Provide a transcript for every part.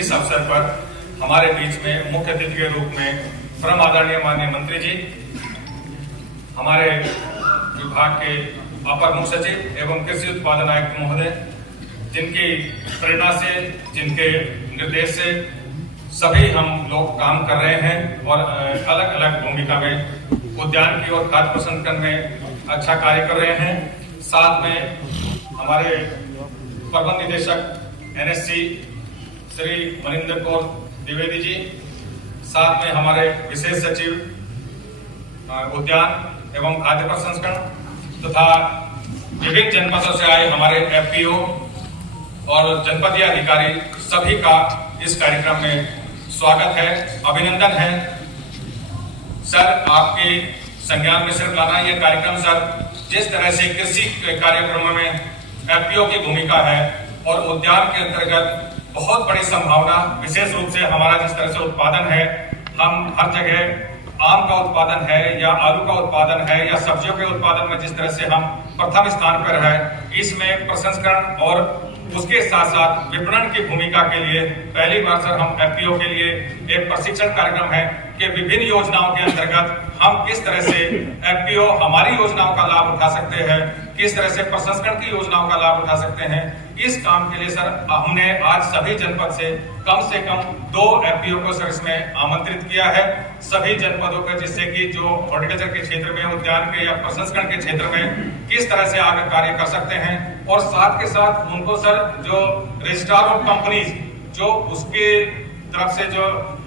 इस अवसर पर हमारे बीच में मुख्य अतिथि के रूप में परम आदरणीय माननीय मंत्री जी, हमारे विभाग के अपर मुख्य सचिव एवं कृषि उत्पादन आयुक्त महोदय, जिनकी प्रेरणा से, जिनके निर्देश से सभी हम लोग काम कर रहे हैं और अलग अलग भूमिका में उद्यान की और खाद्य प्रसंस्करण में अच्छा कार्य कर रहे हैं। साथ में हमारे प्रबंध निदेशक NSC श्री मनिंदर कौर द्विवेदी जी, साथ में हमारे विशेष सचिव उद्यान एवं खाद्य प्रसंस्करण तथा विभिन्न जनपदों से आए हमारे FPO और जनपदीय अधिकारी, सभी का इस कार्यक्रम में स्वागत है, अभिनंदन है। सर, आपके संज्ञान में सिर्फ लाना यह कार्यक्रम सर, जिस तरह से कृषि कार्यक्रमों में FPO की भूमिका है और उद्यान के अंतर्गत बहुत बड़ी संभावना, विशेष रूप से हमारा जिस तरह से उत्पादन है, हम हर जगह आम का उत्पादन है या आलू का उत्पादन है या सब्जियों के उत्पादन में जिस तरह से हम प्रथम स्थान पर है, इसमें प्रसंस्करण और उसके साथ साथ विपणन की भूमिका के लिए पहली बार सर हम FPO के लिए एक प्रशिक्षण कार्यक्रम है कि विभिन्न योजनाओं के अंतर्गत हम किस तरह से FPO हमारी योजनाओं का लाभ उठा सकते हैं, किस तरह से प्रसंस्करण की योजनाओं का लाभ उठा सकते हैं। इस काम के लिए सर हमने आज सभी जनपद से कम 2 FPO को सर इसमें आमंत्रित किया है, सभी जनपदों के, जिससे कि जो हॉर्टिकल्चर के क्षेत्र में, उद्यान के या प्रसंस्करण के क्षेत्र में किस तरह से आगे कार्य कर सकते हैं। और साथ के साथ उनको सर जो रजिस्ट्रार ऑफ कंपनीज जो उसके तरफ से जो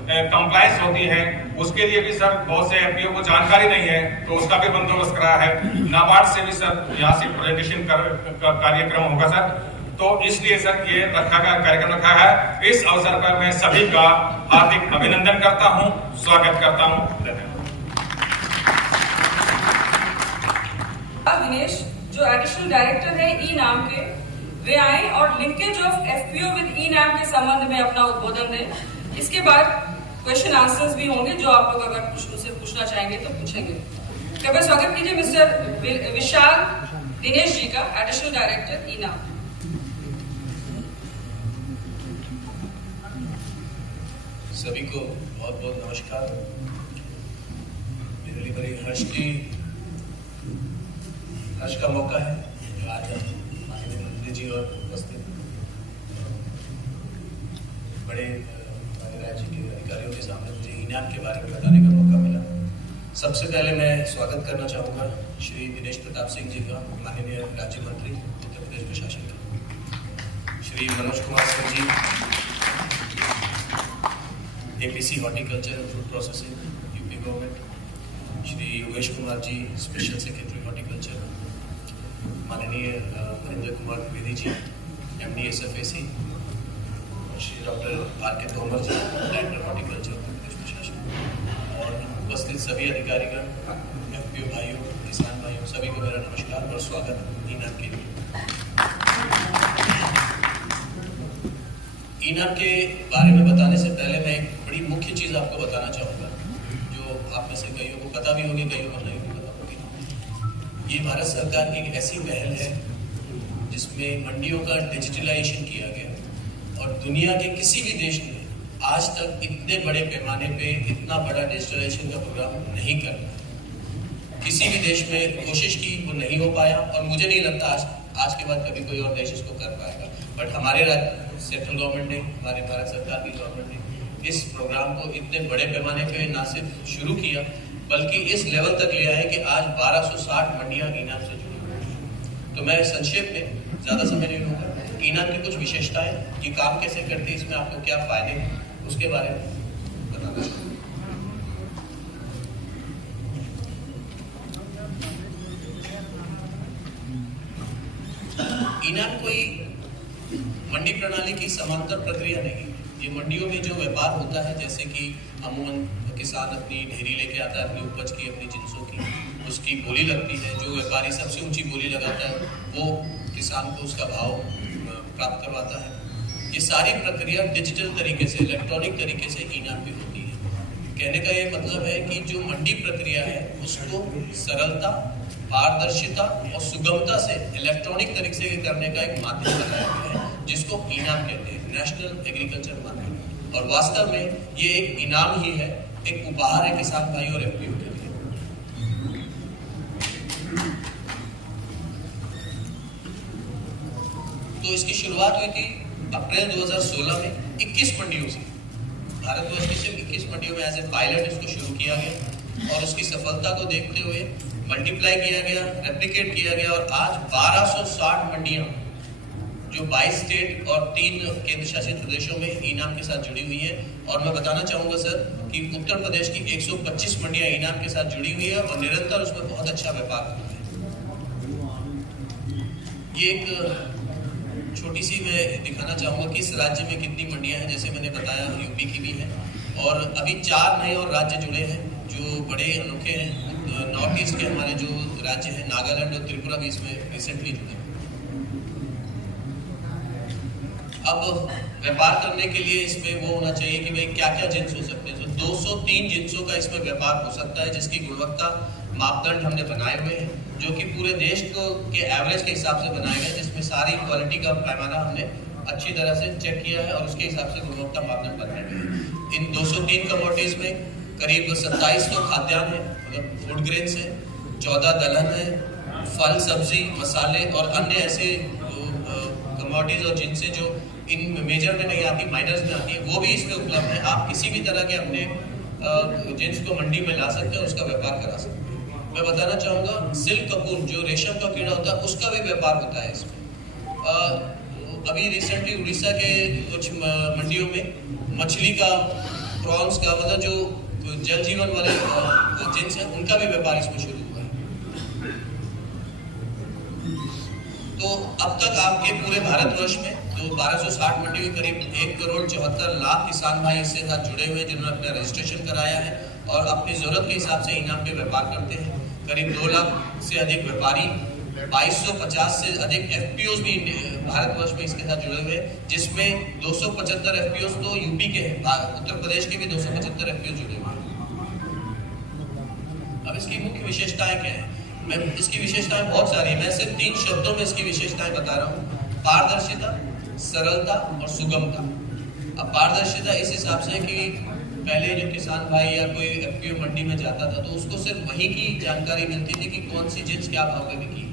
कंप्लायंस होती है, उसके लिए भी सर बहुत से FPO को जानकारी नहीं है, तो उसका भी बंदोबस्त कराया है। नाबार्ड से भी सर यहाँ से प्रेजेंटेशन कार्यक्रम होगा सर, तो इसलिए सर ये कार्यक्रम रखा है। इस अवसर पर मैं सभी का हार्दिक अभिनंदन करता हूँ, स्वागत करता हूँ। दिनेश जो एडिशनल डायरेक्टर है ई-नाम के, वे आए और linkage of FPO with e-NAM के संबंध में अपना उद्बोधन दें। इसके बाद क्वेश्चन आंसर्स भी होंगे, जो आप लोग अगर मुझसे पूछना चाहेंगे तो पूछेंगे। कृपया स्वागत कीजिए मिस्टर विशाल दिनेश जी का, एडिशनल डायरेक्टर ई-नाम। सभी को बहुत बहुत नमस्कार। मेरे लिए बड़ी हर्ष का मौका है जो आज माननीय मंत्री जी और उपस्थित बड़े राज्य के अधिकारियों के सामने मुझे ई-नाम के बारे में बताने का मौका मिला। सबसे पहले मैं स्वागत करना चाहूँगा श्री दिनेश प्रताप सिंह जी का, माननीय राज्य मंत्री उत्तर प्रदेश प्रशासन का, Shri Manoj Kumar Singh ji APC horticulture and food processing UP government, Shri Yogesh Kumar ji special secretary horticulture, माननीय Maninder Kumar Dwivedi ji MD SFAC, Shri doctor R.K. Tomar ji director horticulture Uttar Pradesh प्रशासन, और उपस्थित सभी अधिकारीगण, FPO भाइयों, किसान भाइयों, सभी को मेरा नमस्कार और स्वागत ई-नाम के लिए। ई-नाम के बारे में बताने से पहले मैं एक बड़ी मुख्य चीज़ आपको बताना चाहूँगा, जो आप में से कईयों को पता भी होगी, कईयों को नहीं भी पता होगी। ये भारत सरकार की एक ऐसी पहल है जिसमें मंडियों का डिजिटलाइजेशन किया गया, और दुनिया के किसी भी देश ने आज तक इतने बड़े पैमाने पे इतना बड़ा डिजिटलाइजेशन का प्रोग्राम नहीं कर, किसी भी देश में कोशिश की, वो नहीं हो पाया, और मुझे नहीं लगता आज के बाद कभी कोई और देश इसको कर पाएगा। बट हमारे सेंट्रल गवर्नमेंट ने, हमारे भारत सरकार की गवर्नमेंट ने इस प्रोग्राम को इतने बड़े पैमाने पे न सिर्फ शुरू किया, बल्कि इस लेवल तक ले आए कि आज 1260 मंडियां ई-नाम से जुड़ी हुई। तो मैं संक्षेप में, ज़्यादा समय नहीं लूँगा, ई-नाम की कुछ विशेषताएं, ये काम कैसे करते हैं, इसमें आपको क्या फायदे हैं, उसके बारे में बताना चाहूँगा। ई-नाम कोई मंडी प्रणाली की समांतर प्रक्रिया नहीं है। ये मंडियों में जो व्यापार होता है, जैसे कि अमूमन किसान अपनी ढेरी लेके आता है, अपनी उपज की, अपनी जिनसों की, उसकी बोली लगती है। जो व्यापारी सबसे ऊंची बोली लगाता है वो किसान को उसका भाव प्राप्त करवाता है। ये सारी प्रक्रिया डिजिटल तरीके से, इलेक्ट्रॉनिक तरीके से ई-नाम पे होती है। कहने का ये मतलब है कि जो मंडी प्रक्रिया है उसको सरलता, पारदर्शिता और सुगमता से इलेक्ट्रॉनिक तरीके से करने का एक माध्यम बनाया गया है, जिसको इनाम कहते हैं, नेशनल एग्रीकल्चर मार्केट। और वास्तव में ये एक इनाम ही है, एक उपहार है किसान भाई और एफपीओ के लिए। तो इसकी शुरुआत हुई थी अप्रैल 2016 में 21 मंडियों से। भारतवर्ष की सिर्फ 21 मंडियों में एज ए पायलट इसको शुरू किया गया और उसकी सफलता को देखते हुए मल्टीप्लाई किया गया, रेप्लिकेट किया गया और आज 1260 मंडियां जो 22 स्टेट और 3 केंद्र शासित प्रदेशों में इनाम के साथ जुड़ी हुई है। और मैं बताना चाहूंगा सर कि उत्तर प्रदेश की 125 मंडियां इनाम के साथ जुड़ी हुई है और निरंतर उसमें बहुत अच्छा व्यापार होता है। ये एक छोटी सी मैं दिखाना चाहूंगा कि इस राज्य में कितनी मंडियां हैं। जैसे मैंने बताया यूपी की भी है और अभी 4 नए और राज्य जुड़े हैं जो बड़े अनोखे हैं। नॉर्थ ईस्ट के हमारे जो राज्य हैं नागालैंड और त्रिपुरा भी इसमें रिसेंटली जुड़े। अब व्यापार करने के लिए इसमें वो होना चाहिए कि भाई क्या क्या जिन्स हो सकते हैं। तो 203 जिन्सों का इसमें व्यापार हो सकता है जिसकी गुणवत्ता मापदंड हमने बनाए हुए हैं जो कि पूरे देश को के एवरेज के हिसाब से बनाए गए, जिसमें सारी क्वालिटी का पैमाना हमने अच्छी तरह से चेक किया है और उसके हिसाब से गुणवत्ता मापदंड बनाए गए। इन 203 कमोडिटीज में करीब 2700 खाद्यान्न है, मतलब फूड ग्रेन्स है, 14 दलहन है, फल सब्जी मसाले और अन्य ऐसे कमोडिटीज और जिनसे जो इन मेजर में नहीं आती, माइनर्स में आती है, वो भी इसमें उपलब्ध है। आप किसी भी तरह के अपने जिन्स को मंडी में ला सकते हैं और उसका व्यापार करा सकते हैं। मैं बताना चाहूँगा सिल्क कपून जो रेशम का कीड़ा होता है उसका भी व्यापार होता है इसमें। अभी रिसेंटली उड़ीसा के कुछ मंडियों में मछली का, प्रॉन्स का, मतलब जो जल जीवन वाले जिन्स हैं उनका भी व्यापार इसमें शुरू हुआ है। तो अब तक आपके पूरे भारतवर्ष में तो 1260 मंडी में करीब 1,74,00,000 किसान भाई इसके साथ जुड़े हुए हैं जिन्होंने अपना रजिस्ट्रेशन कराया है और अपनी जरूरत के हिसाब से इनाम पे व्यापार करते हैं। करीब 2 लाख से अधिक व्यापारी, 2250 से अधिक एफपीओज भी भारतवर्ष में इसके साथ जुड़े हुए हैं, जिसमें 275 एफपीओज तो यूपी के हैं, उत्तर प्रदेश के भी 275 एफपीओ जुड़े हुए हैं। अब इसकी मुख्य विशेषताएं क्या है? मैं इसकी विशेषताएं बहुत सारी है, मैं सिर्फ 3 शब्दों में इसकी विशेषताएं बता रहा हूँ। पारदर्शिता, सरलता और सुगमता। अब पारदर्शिता इस हिसाब से कि पहले जो किसान भाई या कोई एफपीओ मंडी में जाता था तो उसको सिर्फ वहीं की जानकारी मिलती थी कि कौन सी जिन्स क्या भाव में बिकी।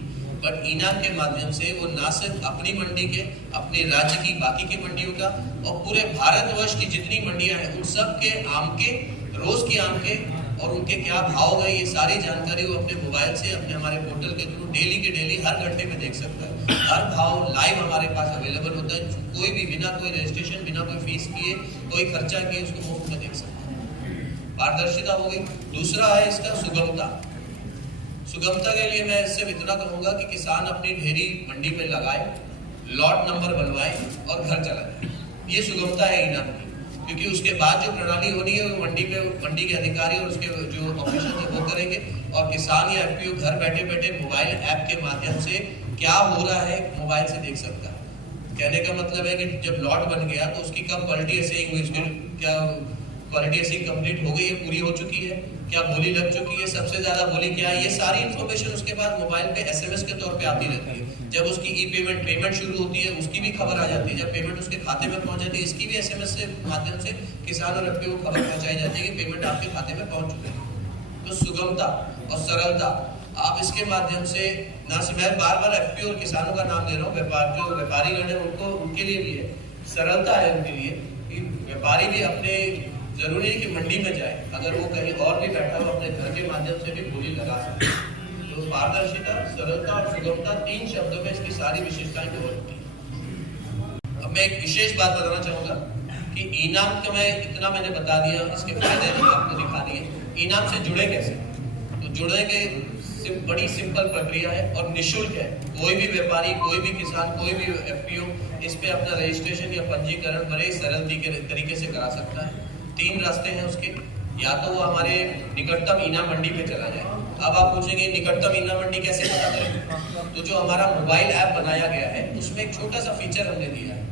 बट इनाम के माध्यम से वो ना सिर्फ अपनी मंडी के, अपने राज्य की बाकी की मंडियों का और पूरे भारतवर्ष की जितनी मंडियां हैं उन सब के आम के, रोज के आम के और उनके क्या भाव गए, ये सारी जानकारी वो अपने मोबाइल से, अपने हमारे पोर्टल के थ्रू डेली के डेली हर घंटे में देख सकता है। हर भाव लाइव हमारे पास अवेलेबल होता है, कोई भी बिना कोई रजिस्ट्रेशन, बिना कोई फीस किए, कोई खर्चा किए उसको मुफ्त में देख सकता है। पारदर्शिता हो गई। दूसरा है इसका सुगमता। सुगमता के लिए मैं इससे इतना कहूंगा कि किसान अपनी ढेरी मंडी में लगाए, लॉट नंबर बनवाए और घर चला जाए। ये सुगमता है इनाम की, क्योंकि उसके बाद जो प्रणाली होनी है वो मंडी के अधिकारी और उसके जो ऑफिसर है वो करेंगे और किसान या एफपीओ घर बैठे बैठे मोबाइल ऐप के माध्यम से क्या हो रहा है मोबाइल से देख सकता है। कहने का मतलब है कि जब लॉट बन गया तो उसकी कब क्वालिटी असेसिंग हुई, उसकी क्या क्वालिटी असेसिंग कंप्लीट हो गई है, पूरी हो चुकी है, क्या बोली लग चुकी है, सबसे ज्यादा बोली क्या है, ये सारी इन्फॉर्मेशन उसके बाद मोबाइल पे एसएमएस के तौर पे आती रहती है। जब उसकी ई पेमेंट शुरू होती है उसकी भी खबर आ जाती है, जब पेमेंट उसके खाते में पहुंच जाती है इसकी भी एसएमएस के माध्यम से किसान और एफपीओ को खबर पहुंचाई जाती है कि पेमेंट आपके खाते में पहुंच चुकी है। तो सुगमता और सरलता, आप इसके माध्यम से ना सिर्फ मैं बार बार एफपीओ और किसानों का नाम ले रहा हूँ, जो व्यापारीगण है उनको, उनके लिए भी है सरलता है, उनके लिए कि व्यापारी भी अपने, जरूरी है कि मंडी में जाए, अगर वो कहीं और भी बैठा हो अपने घर के माध्यम से भी बोली लगा सकते हैं। तो पारदर्शिता, सरलता और सुगमता 3 शब्दों में इसकी सारी विशेषताएं कवर होती हैं। अब मैं एक विशेष बात बताना चाहूंगा कि इनाम का मैंने बता दिया, इसके फायदे आपको दिखा दिए। इनाम से जुड़े कैसे? तो जुड़ने के बड़ी सिंपल प्रक्रिया है और निःशुल्क है। कोई भी व्यापारी, कोई भी किसान, कोई भी एफपीओ इस पे अपना रजिस्ट्रेशन या पंजीकरण बड़े सरल तरीके से करा सकता है। 3 रास्ते हैं उसके, या तो वो हमारे निकटतम इनाम मंडी पे चला जाए। अब आप पूछेंगे निकटतम इनाम मंडी कैसे पता करें? तो जो हमारा मोबाइल ऐप बनाया गया है उसमें एक छोटा सा फीचर हमने दिया है।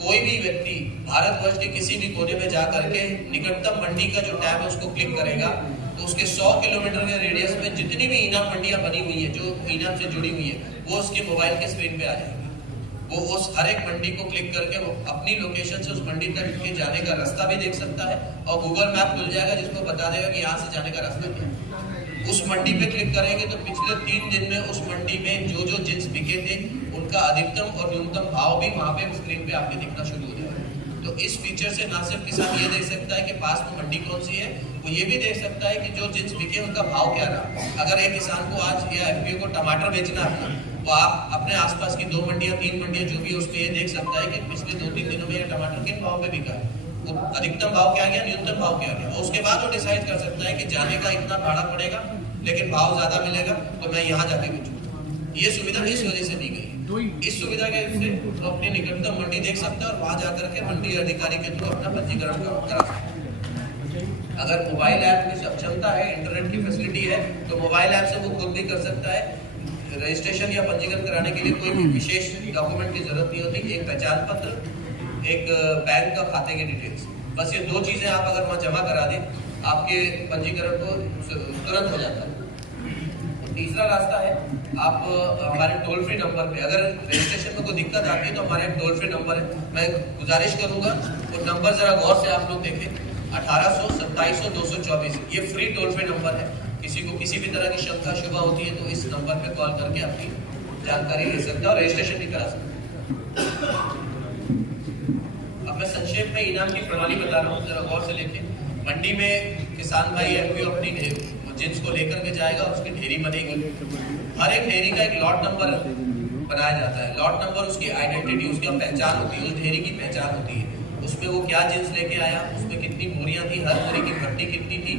कोई भी व्यक्ति भारतवर्ष के किसी भी कोने में जा करके निकटतम मंडी का जो टैब है उसको क्लिक करेगा तो उसके 100 किलोमीटर के रेडियस में जितनी भी इनाम मंडियां बनी हुई है, जो इनाम से जुड़ी हुई है, वो उसके मोबाइल के स्क्रीन पे आ जाएगी। वो उस हर एक मंडी को क्लिक करके वो अपनी लोकेशन से उस मंडी तक के जाने का रास्ता भी देख सकता है और गूगल मैप खुल जाएगा जिसको बता देगा कि यहाँ से जाने का रास्ता क्या है। उस मंडी पे क्लिक करेंगे तो पिछले 3 दिन में उस मंडी में जो जो जिन्स बिके थे उनका अधिकतम और न्यूनतम भाव भी वहाँ पे स्क्रीन पे आपके दिखना शुरू हो जाएगा। तो इस फीचर से ना सिर्फ किसान ये देख सकता है कि पास में मंडी कौन सी है, वो ये भी देख सकता है कि जो जिन्स बिके उनका भाव क्या रहा। अगर एक किसान को आज या एफपीओ को टमाटर बेचना है तो आप अपने आसपास की 2 मंडियां 3 मंडियां जो भी उसमें ये देख सकता है कि पिछले 2-3 दिनों में ये टमाटर किन भाव पे बिका है, वो अधिकतम भाव क्या गया, न्यूनतम भाव क्या गया। उसके बाद वो डिसाइड कर सकता है कि जाने का इतना भाड़ा पड़ेगा लेकिन भाव ज्यादा मिलेगा तो मैं यहाँ जाके बेचूंगा। ये सुविधा इस वजह से दी गई है। इस सुविधा के से तो अपनी निकटतम मंडी देख सकता है और वहां जाकर के मंडी अधिकारी के थ्रू अपना पंजीकरण करा सकता है। अगर मोबाइल ऐप में सक्षमता है, इंटरनेट की फैसिलिटी है तो मोबाइल ऐप से वो खुद भी कर सकता है। रजिस्ट्रेशन या पंजीकरण कराने के लिए कोई भी विशेष डॉक्यूमेंट की जरूरत नहीं होती। एक पहचान पत्र, एक बैंक का खाते की डिटेल्स, बस ये 2 चीजें आप अगर वहाँ जमा करा दें आपके पंजीकरण को तुरंत हो जाता है। तीसरा रास्ता है आप हमारे टोल फ्री नंबर पे, अगर रजिस्ट्रेशन में कोई दिक्कत आती है तो हमारे टोल फ्री नंबर है। मैं गुजारिश करूंगा वो नंबर जरा गौर से आप लोग देखें, 1800 2700 224, ये फ्री टोल फ्री नंबर है। किसी को किसी भी तरह की शंका शुबा होती है तो इस नंबर पे कॉल करके अपनी जानकारी ले सकता है और रजिस्ट्रेशन भी करा सकता है। अब मैं संक्षेप में इनाम की प्रणाली बता रहा हूँ, जरा गौर से लेके। मंडी में किसान भाई एफपीओ अपनी जिन्स को लेकर के जाएगा, उसकी ढेरी बनेगी। हर एक ढेरी का एक लॉट नंबर बनाया जाता है। लॉट नंबर उसकी आइडेंटिटी, उसकी पहचान होती है, उस ढेरी की पहचान होती है। उसमें वो क्या जिन्स लेके आया, उसमें कितनी बोरियां थी, हर बोरी की भट्टी कितनी थी,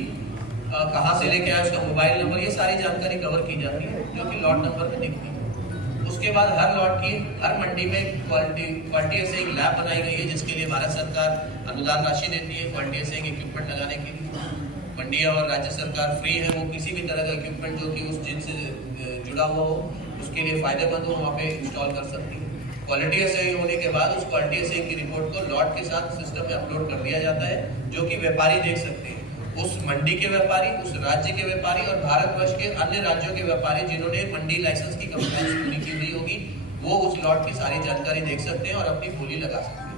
कहाँ से लेके आया, उसका मोबाइल नंबर, ये सारी जानकारी कवर की जाती है जो कि लॉट नंबर में दिखती है। उसके बाद हर लॉट की हर मंडी में क्वालिटी से एक लैब बनाई गई है जिसके लिए भारत सरकार अनुदान राशि देती है क्वालिटी से एक इक्विपमेंट लगाने के लिए। मंडियां और राज्य सरकार फ्री है, वो किसी भी तरह का इक्विपमेंट जो कि उस जिन्स से जुड़ा हुआ हो उसके लिए फायदेमंद हो वहाँ पे इंस्टॉल कर सकती है। क्वालिटी सही होने के बाद उस क्वालिटी सही की रिपोर्ट को लॉट के साथ सिस्टम में अपलोड कर दिया जाता है जो कि व्यापारी देख सकते हैं। उस मंडी के व्यापारी, उस राज्य के व्यापारी और भारतवर्ष के अन्य राज्यों के व्यापारी जिन्होंने मंडी लाइसेंस की कंप्लायंस पूरी की हुई होगी वो उस लॉट की सारी जानकारी देख सकते हैं और अपनी बोली लगा सकते हैं।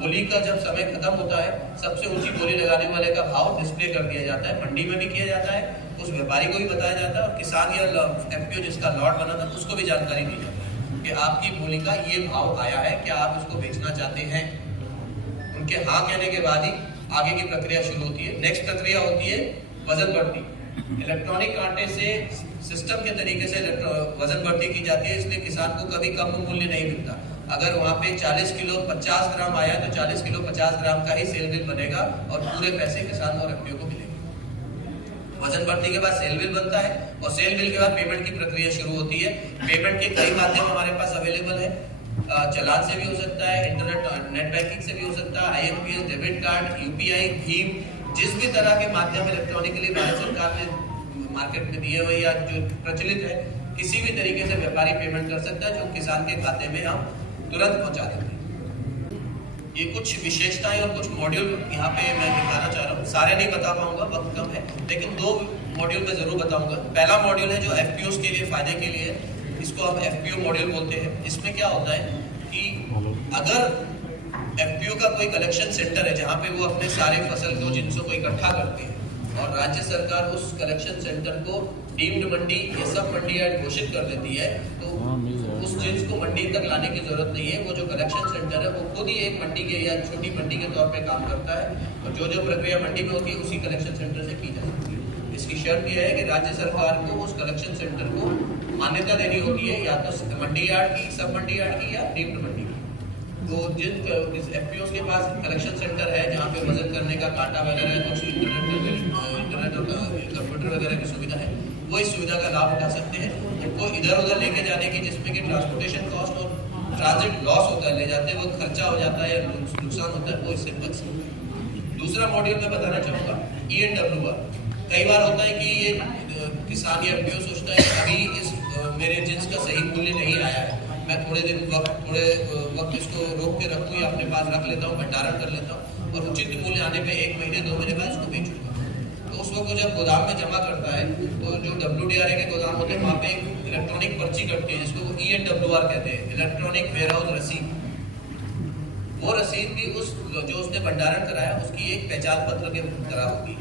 बोली का जब समय खत्म होता है, सबसे ऊंची बोली लगाने वाले का भाव डिस्प्ले कर दिया जाता है, मंडी में भी किया जाता है, उस व्यापारी को भी बताया जाता है और किसान या एफपीओ जिसका लॉट बना था उसको भी जानकारी दी जाती है कि आपकी बोली का ये भाव आया है, क्या आप इसको बेचना चाहते हैं। उनके हाँ कहने के बाद ही आगे की प्रक्रिया शुरू होती है। नेक्स्ट प्रक्रिया होती है वजन बढ़ती। इलेक्ट्रॉनिक कांटे से सिस्टम के तरीके से वजन बढ़ती की जाती है, इसलिए किसान को कभी कम मूल्य नहीं मिलता। अगर वहाँ पे 40 किलो 50 ग्राम आया तो 40 किलो 50 ग्राम का ही सेल बिल बनेगा और पूरे पैसे किसान और एफपीओ को मिलेंगे। वजन बढ़ने के बाद सेल बिल बनता है और सेल बिल के बाद पेमेंट की प्रक्रिया शुरू होती है। पेमेंट के कई माध्यम हमारे पास अवेलेबल है, चालान से भी हो सकता है, इंटरनेट नेट बैंकिंग से भी हो सकता है, IMPS, debit card, UPI, Bhim, जिस भी तरह के माध्यम इलेक्ट्रॉनिकली भारत सरकार ने मार्केट में दिए हुए या जो प्रचलित है, किसी भी तरीके से व्यापारी पेमेंट कर सकता है जो किसान के खाते में हम तुरंत पहुंचा देते हैं। ये कुछ विशेषताएं और कुछ मॉड्यूल यहाँ पे मैं दिखाना चाह रहा हूँ, सारे नहीं बता पाऊंगा, वक्त कम है, लेकिन 2 मॉड्यूल मैं जरूर बताऊंगा। पहला मॉड्यूल है जो एफपीओ के लिए फायदे के लिए, इसको हम एफपीओ मॉड्यूल बोलते हैं। इसमें क्या होता है कि अगर एफपीओ का कोई कलेक्शन सेंटर है जहाँ पे वो अपने सारे फसल को जिन्सों को इकट्ठा करते हैं और राज्य सरकार उस कलेक्शन सेंटर को डीम्ड मंडी या सब मंडी ऐड घोषित कर देती है, तो उस जिन्स को मंडी तक लाने की जरूरत नहीं है। वो जो कलेक्शन सेंटर है वो खुद ही एक मंडी के या छोटी मंडी के तौर पे काम करता है और जो जो प्रक्रिया मंडी में होती है उसी कलेक्शन सेंटर से की जाती है। इसकी शर्त यह है कि राज्य सरकार को उस कलेक्शन सेंटर को मान्यता देनी होती है, या तो मंडी यार्ड की, सब मंडी यार्ड की या डीम्ड मंडी की। तो जिन एफपीओ के पास कलेक्शन सेंटर है जहाँ पे वजन करने का कांटा वगैरह कुछ इंटरनेट और कंप्यूटर वगैरह की सुविधा है, वो इस सुविधा का लाभ उठा सकते हैं। उनको इधर उधर लेके जाने की, जिसमें कि ट्रांसपोर्टेशन कॉस्ट और ट्रांजिट लॉस होता है, ले जाते हैं वो खर्चा हो जाता है या नुकसान होता है, वो इससे बच सकते हैं। दूसरा मॉड्यूल मैं बताना चाहूँगा ENWR। कई बार होता है कि ये किसान या एफपीओ सोचता है कि अभी इस मेरे जिन्स का सही मूल्य नहीं आया है, मैं थोड़े वक्त इसको रोक के रखूँ या अपने पास रख लेता हूँ, भंडारण कर लेता हूँ और उचित मूल्य आने पे 1 महीने 2 महीने बाद इसको बेचूंगा। तो उस वक्त जब गोदाम में जमा करता है तो जो WDRA के गोदाम होते हैं वहाँ पे इलेक्ट्रॉनिक पर्ची कटती है जिसको ENWR कहते हैं, इलेक्ट्रॉनिक वेयर हाउस रसीद, वो रसीद भी उस जो उसने भंडारण कराया उसकी एक पहचान पत्र के तरह होगी।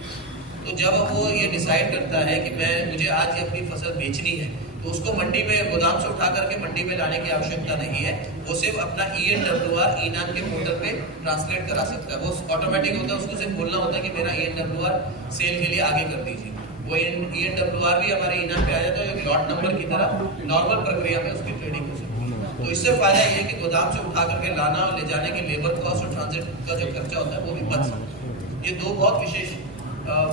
तो जब वो ये डिसाइड करता है कि मुझे आज ये अपनी फसल बेचनी है तो उसको मंडी में गोदाम से उठा करके मंडी में लाने की आवश्यकता नहीं है, वो सिर्फ अपना ENWR ई नाम के पोर्टल पे ट्रांसलेट करा सकता है। वो ऑटोमेटिक होता है, उसको सिर्फ बोलना होता है कि मेरा ENWR सेल के लिए आगे कर दीजिए। वो ENWR भी हमारे ई नाम पे आ जाता है, एक लॉट नंबर की तरह नॉर्मल प्रक्रिया में उसकी ट्रेडिंग हो सकती है। तो इससे फायदा ये है कि गोदाम से उठा करके लाना और ले जाने के लेबर कॉस्ट और ट्रांजिट का जो खर्चा होता है वो भी बच सकता है। ये दो बहुत विशेष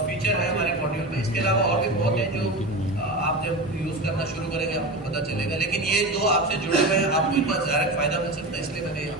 फीचर है हमारे मॉड्यूल में। इसके अलावा और भी बहुत है जो आप जब यूज करना शुरू करेंगे आपको पता चलेगा, लेकिन ये दो आपसे जुड़े हुए हैं, आपको इनका डायरेक्ट फायदा मिल सकता है, इसलिए मैंने यहाँ